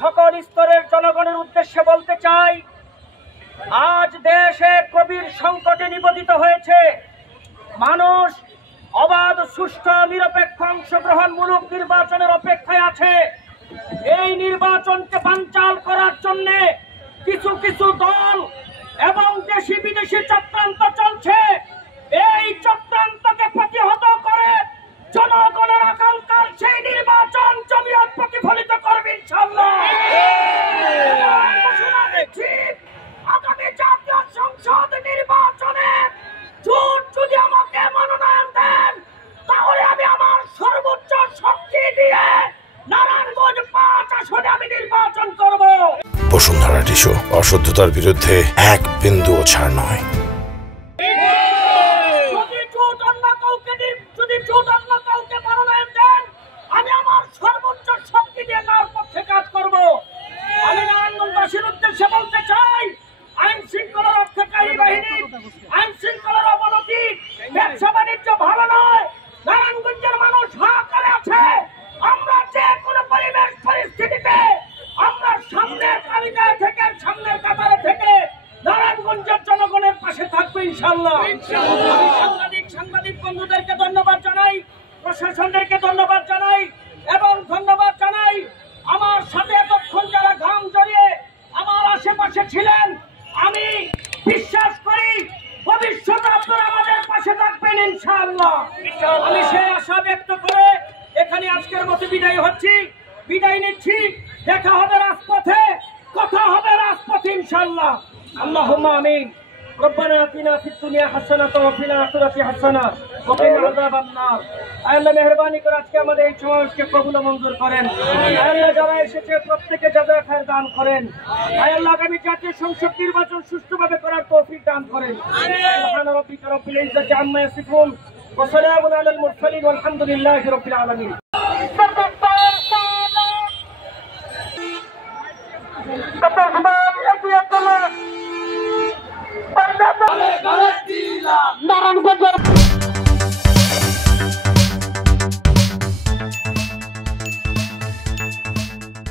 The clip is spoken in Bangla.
সকল স্তরের জনগণের উদ্দেশ্যে বলতে চাই, আজ দেশে গভীর সংকটে নিপতিত হয়েছে। মানুষ অবাধ, সুষ্ঠু, নিরপেক্ষ, অংশগ্রহণমূলক নির্বাচনের অপেক্ষায় আছে। এই নির্বাচনকে বানচাল করার জন্য কিছু কিছু দল এবং দেশি বিদেশি চক্রান্ত চলছে। এই চক্রান্তকে প্রতিহত করে জনগণের আকাঙ্ক্ষার সেই নির্বাচন জমিয়ত প্রতিফলিত করবে ইনশাআল্লাহ। আগামী জাতীয় সংসদ নির্বাচনে জোট যদি আমাকে মনোনয়ন দেন, তাহলে আমি আমার সর্বোচ্চ শক্তি দিয়ে নারায়ণগঞ্জ 5 আসনে আমি নির্বাচন করব। বসুন্ধরা টিস্যু, অশুদ্ধতার বিরুদ্ধে এক বিন্দুও ছাড় নয়। যদি জোট অন্য কাউকে মনোনয়ন দেন, আমি আমার সর্বোচ্চ শক্তি দিয়ে তার পক্ষে কাজ করব। আমি নারায়ণগঞ্জবাসীর উদ্দেশ্যে বলতে চাই, আইন শৃঙ্খলা রক্ষাকারী বাহিনী আইন শৃঙ্খলার অবনতি, ব্যবসা বাণিজ্য ভালো নয়। নারায়ণগঞ্জের মানুষ হাহাকারে আছে। আমরা যে কোনো পরিবেশ পরিস্থিতিতে আমরা সামনের তালিকায় থেকে, সামনের কাতারে থেকে নারায়ণগঞ্জের জনগণের পাশে থাকবো ইনশাআল্লাহ। আমি সাংবাদিক বন্ধুদেরকে ধন্যবাদ জানাই, প্রশাসনদেরকে ধন্যবাদ জানাই এবং ধন্যবাদ জানাই আমার সাথে এতক্ষণ যারা ঘাম জড়িয়ে আমার আশেপাশে ছিলেন। আমি বিশ্বাস করি ভবিষ্যতে আপনারা আমাদের পাশে থাকবেন ইনশাআল্লাহ। আমি সেই আশা ব্যক্ত করে এখানে আজকের মতো বিদায় নিচ্ছি। দেখা হবে রাজপথে, কথা হবে রাজপথে ইনশাআল্লাহ। আল্লাহুম্মা আমিন। রব্বানা আতিনা ফিদ দুনিয়া হাসানাতাও ওয়া ফিল আখিরাতি হাসানাতাও ওয়া কিনা আযাবান নার। আল্লাহ মেহেরবানি করে আজকে আমাদের এই সমাবেশকে কবুল ও মঞ্জুর করেন। আল্লাহ যারা এসেছে প্রত্যেককে জাযা খায়ের দান করেন। আল্লাহ আগামী জাতীয় সংসদ নির্বাচন সুষ্ঠুভাবে করার তৌফিক দান করেন। সুবহান রাব্বিকা রাব্বিল ইজ্জাতি আম্মা ইয়াসিফুন ওয়া সালামুন আলাল মুরসালিন ওয়ালহামদুলিল্লাহি রাব্বিল আলামিন।